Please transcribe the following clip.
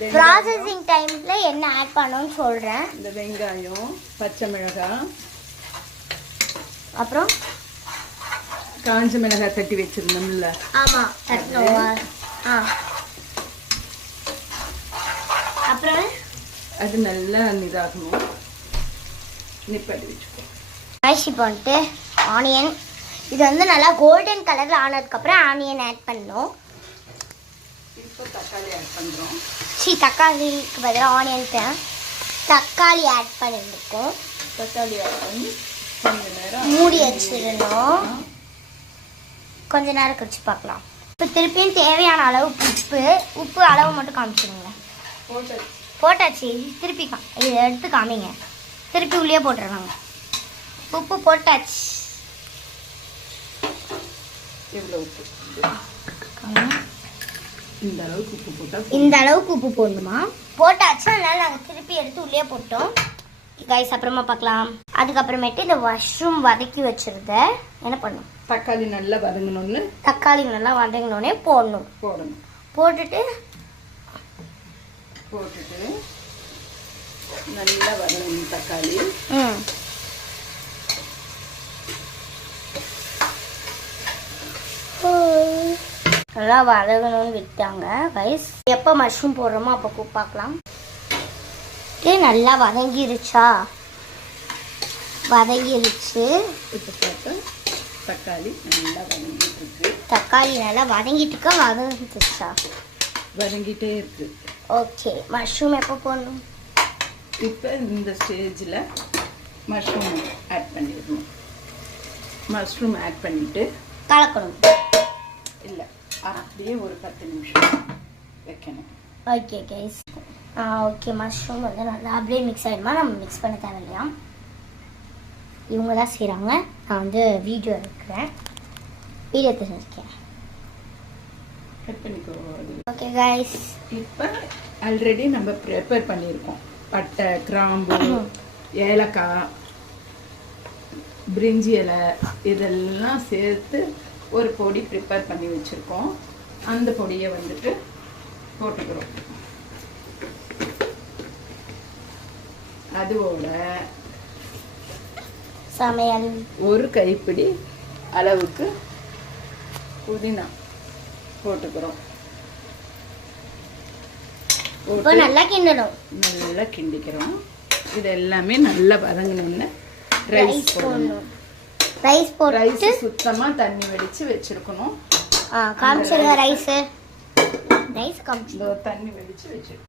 Processing டைம்ல என்ன add பண்ணணும்னு சொல்றேன். இந்த வெங்காயம், பச்சை மிளகாய், அப்புறம் காஞ்ச மிளகாய் தட்டி வச்சிருந்தோம்ல. ஆமா தட்டணும். அப்புறம் அது நல்லா இதாகணும். நிப்பாட்டி வச்சுக்கோ. ஐசி பண்ணிட்டு ஆனியன் இது வந்து நல்லா கோல்டன் கலர்ல ஆனதுக்கப்புறம் ஆனியன் ஆட் பண்ணணும். இப்போ தக்காளி ஆட் பண்ணுறோம். தக்காளிக்கு பதிலாக ஆனியன் தக்காளி ஆட் பண்ணியிருக்கோம். தக்காளி ஆட் பண்ணி கொஞ்ச நேரம் மூடி வச்சிடணும். கொஞ்ச நேரம் கழிச்சு பார்க்கலாம். இப்போ திருப்பியும் தேவையான அளவு உப்பு அளவு மட்டும் காமிச்சிடுங்க. போட்டாச்சு. திருப்பி இதை எடுத்து காமிங்க. திருப்பி உள்ளே போட்டுருவாங்க. உப்பு போட்டாச்சு. எவ்வளோ உப்பு? இந்த அளவுக்கு உப்பு போட்டால் இந்த அளவுக்கு உப்பு போடணுமா? போட்டாச்சு. அதனால நாங்கள் திருப்பி எடுத்து உள்ளே போட்டோம். கைஸ் அப்புறமா பார்க்கலாம். அதுக்கப்புறமேட்டு இந்த மஷ்ரூம் வதக்கி வச்சிருந்த என்ன பண்ணணும்? தக்காளி நல்லா வதங்கணும்னு தக்காளி நல்லா வதங்கினோடனே போடணும். போட்டுட்டு நல்லா வதங்கணும் தக்காளி. நல்லா வதங்கணும்னு விட்டாங்க கைஸ். எப்போ மஷ்ரூம் போடுறோமோ அப்போ பார்க்கலாம். நல்லா வதங்கிருச்சா? வதங்கிருச்சு. இப்போ பார்த்தா தக்காளி நல்லா வதங்கிட்டு இருக்கு. தக்காளி நல்லா வதங்கிட்டு இருக்கா? வதங்கிடுச்சா? வதங்கிட்டே இருக்கு. ஓகே. மஷ்ரூம் எப்போ போடணும்? இப்போ இந்த ஸ்டேஜில் மஷ்ரூம் ஆட் பண்ணிடணும். மஷ்ரூம் ஆட் பண்ணிவிட்டு கலக்கணும். இல்லை, அப்படியே ஒரு 10 நிமிஷம் வைக்கணும். Okay guys. ஓகே. மஷ்ரூம் வந்து நல்லா அப்படியே மிக்ஸ் ஆகிடுமா? நம்ம மிக்ஸ் பண்ண தேவையில்லையா? இவங்க தான் செய்கிறாங்க. நான் வந்து வீடியோ எடுக்கிறேன். வீடியோ தெரிஞ்சிருக்கேன். Okay guys. இப்போ ஆல்ரெடி நம்ம ப்ரிப்பேர் பண்ணியிருக்கோம். பட்டை, கிராம்பு, ஏலக்காய், பிரிஞ்சி இலை இதெல்லாம் சேர்த்து ஒரு பொடி ப்ரிப்பேர் பண்ணி வச்சுருக்கோம். அந்த பொடியை வந்துட்டு போட்டுக்கிறோம். அதோட சமையல் ஒரு கைப்பிடி அளவுக்கு புதினா போட்டுக்கிறோம். நல்லா கிண்டணும். நல்லா கிண்டிக்கிறோம். இது எல்லாமே நல்லா வதங்கணும்னு ரைஸ் போடணும். ரைஸ் சுத்தமா தண்ணி வடிச்சு வச்சிருக்கணும். காமிச்சிருங்க. ரைஸ் காமிச்சு தண்ணி வடிச்சு வச்சிருக்கோம்.